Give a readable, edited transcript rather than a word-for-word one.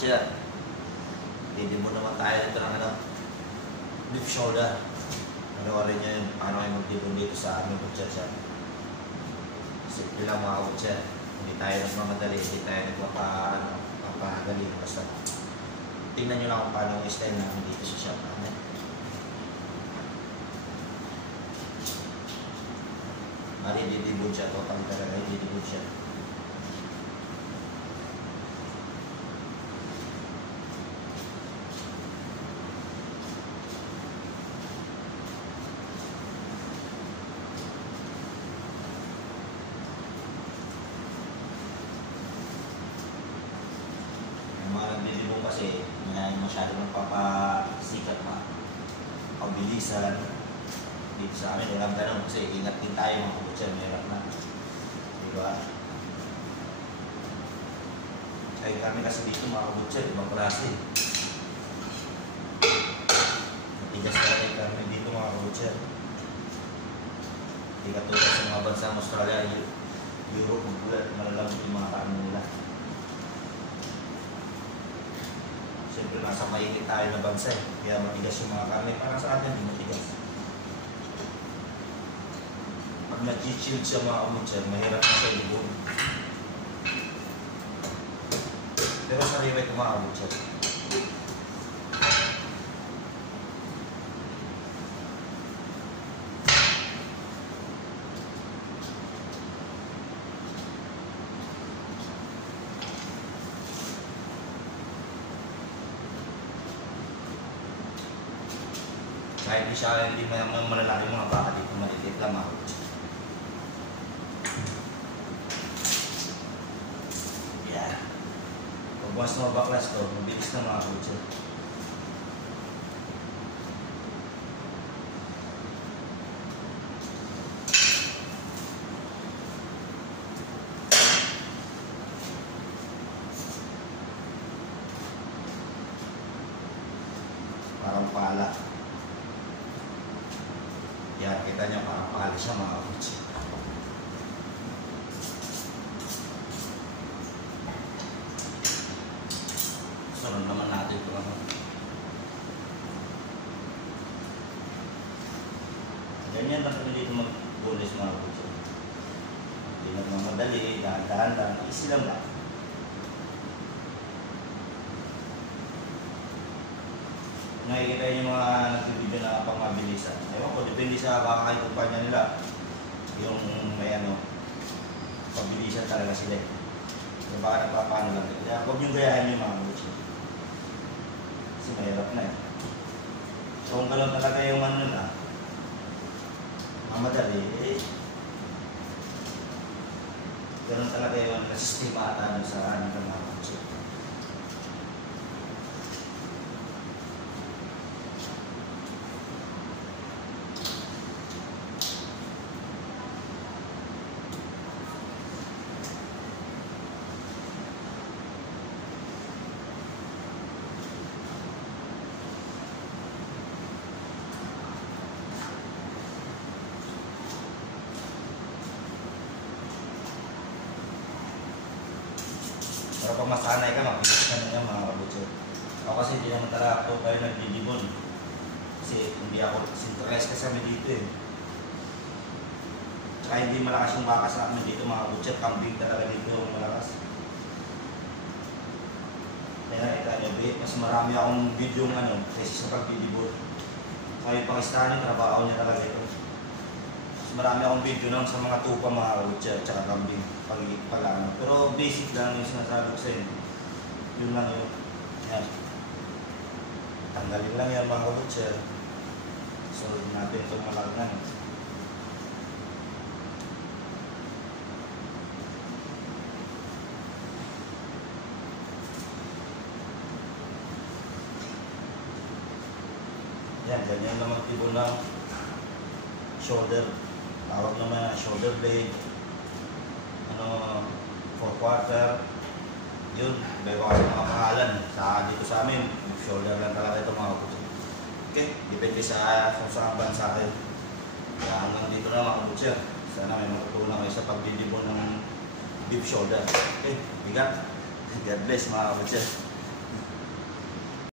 kabutcher. Hindi mo naman tayo dito ng beef shoulder. Ano rin nyo yung paano kayo magdibon dito sa aming butcher shop. Simple lang mga kabutcher. Hindi tayo nagmamadali, hindi tayo nagpapadali. Basta tingnan nyo lang kung paano yung style namin dito sa shop namin. Mali, didibon siya. Total talaga, didibon siya. Mga nagdidibong kasi masyado ng papasikat pa pabilisan dito sa amin. Walang ganun kasi ingat din tayo mga kabutcher, meron na, diba? Ay kami kasi dito mga kabutcher, ibang klase. Matigas na kami dito mga kabutcher. Hindi katulad sa mga bansang Australia, Europe, malalambot yung mga karne nila. Siyempre nasa mainit tayo na bansa eh. Kaya matigas yung mga karne. Para sa atin, hindi matigas. Pag nag-chilled siya mga kabutcher, mahirap na siya libon. Pero sa liwet yung mga kabutcher. Kahit di siya hindi malalaki mga baka dito, maliit lang mga kabutcher. Yeah. Pag once na mabaklas to, mabilis na mga kabutcher. Parang pala. Yan, kita nyo parang pala siya mga kabutcher. Sunod naman natin ito naman. Ganyan lang kami dito mag-bonus mga kabutcher. Hindi naman madali, dahan-dahan lang, easy lang ba? Nakikita yung mga nagbibidyo na pang mabilisan. Ewan ko, depende sa baka kayo kumpanya nila. Yung may pabilisan talaga sila. Yung baka nagpapano lang. Kaya huwag niyong gayahin yung mga kabutcher. Kasi mahirap na eh. So kung gano'n talaga yung mamadali eh. Gano'n talaga yung nasistima ata sa mga kabutcher. Pero pag masanay ka, mabilis ka na yan mga kabutcher. Ako kasi hindi naman talaga ako tayo nagdidibon. Kasi hindi ako sinterest kasama dito eh. Tsaka hindi malakas yung baka sa amin dito mga kabutcher. Kambing talaga dito yung malakas. Kaya nakita nyo, mas marami akong video kaysa sa pagdidibon. Kaya yung Pakistani, trabaho niya talaga ito. Mas marami akong video sa mga tupa mga kabutcher, tsaka kambing. Pero basic lang yung sinasabi ko sa inyo. Yun lang yun. Yan. Tanggalin lang yan mga kabutcher. Solve natin itong malagang. Yan, ganyan lang magtibon ng shoulder. Tawag naman shoulder blade. 4/4, yun, iba kasi mga pangalan dito sa amin, shoulder lang talaga ito mga kabutcher. Okay, depende sa kung saan bansa kayo. Kaya hanggang dito na mga kabutcher, sana may matutunan kayo sa pagdidibon ng beef shoulder. Okay, bigat. God bless mga kabutcher.